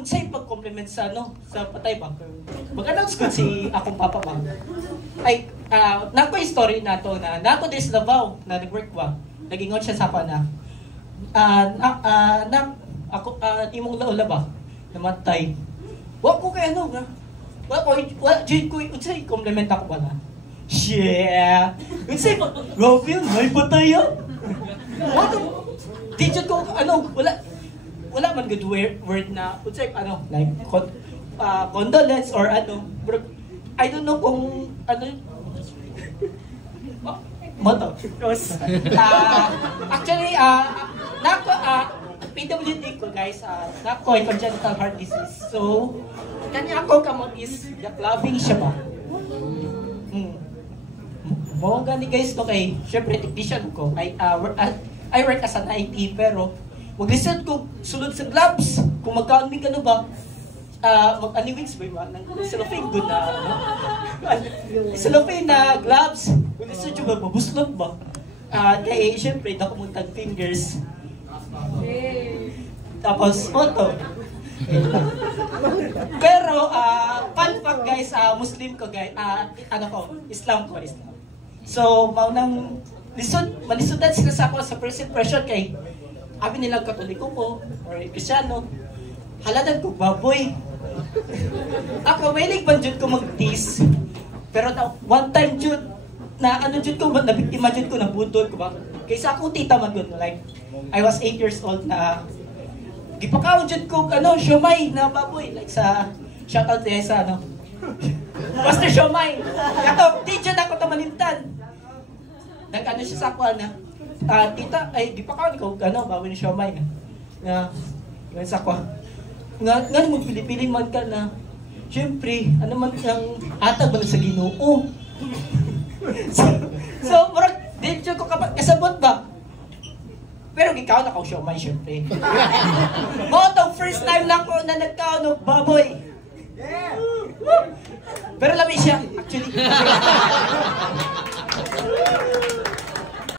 unsay pag-compliment sa sa patay ba? Mag-announce ko si akong papa ba. Ay nako story nato na nako this Davao na nag-work ba. Nagingon siya sa ako na ako imong laula ba namatay. Wa ko kay ano nga. Wa ko unsay compliment ako ba na. Yeah. Unsay ba? Robin, may patay ya. What? Teacher ko wala man good word na unsay like condolence or I don't know kung moto. Actually nako PWD ko guys nako congenital heart disease. So kanya ako kamot is yaklaving siya ba. Mo gani guys to kay syempre technician ko. I work as an IT pero mag-listen ko sulod sa gloves kung magkaon mi kano ba mag-aniwings ba ng cellophane good na cellophane na gloves mag-listen ko ba mabuslot ba kaya syempre dako mo tag fingers tapos photo pero fun fact guys Muslim ko guys Islam so maunang malisudan sila sa ako sa first impression kay abi nilang Katoliko ko or Kristiyano haladan ko baboy ako mahilig pa jud ko mag-tease pero one time jud na jud ko nabiktima jud ko nabudol ko ba kaysa ako tita man gud like I was 8 years old na gipakaon jud ko siomay na baboy like sa shoutout sa Master Siomay kato teacher ako tamanintan nag siya sa ako na tita ay gipakaon ko baboy ni siomay na sa ako nga mo pili-pili man ka na syempre man ang atag ba sa Ginoo so murag dito ko kasabot ba pero gikaon ako siomay syempre mo tong first time na ko na nagkaon og baboy pero labi siya actually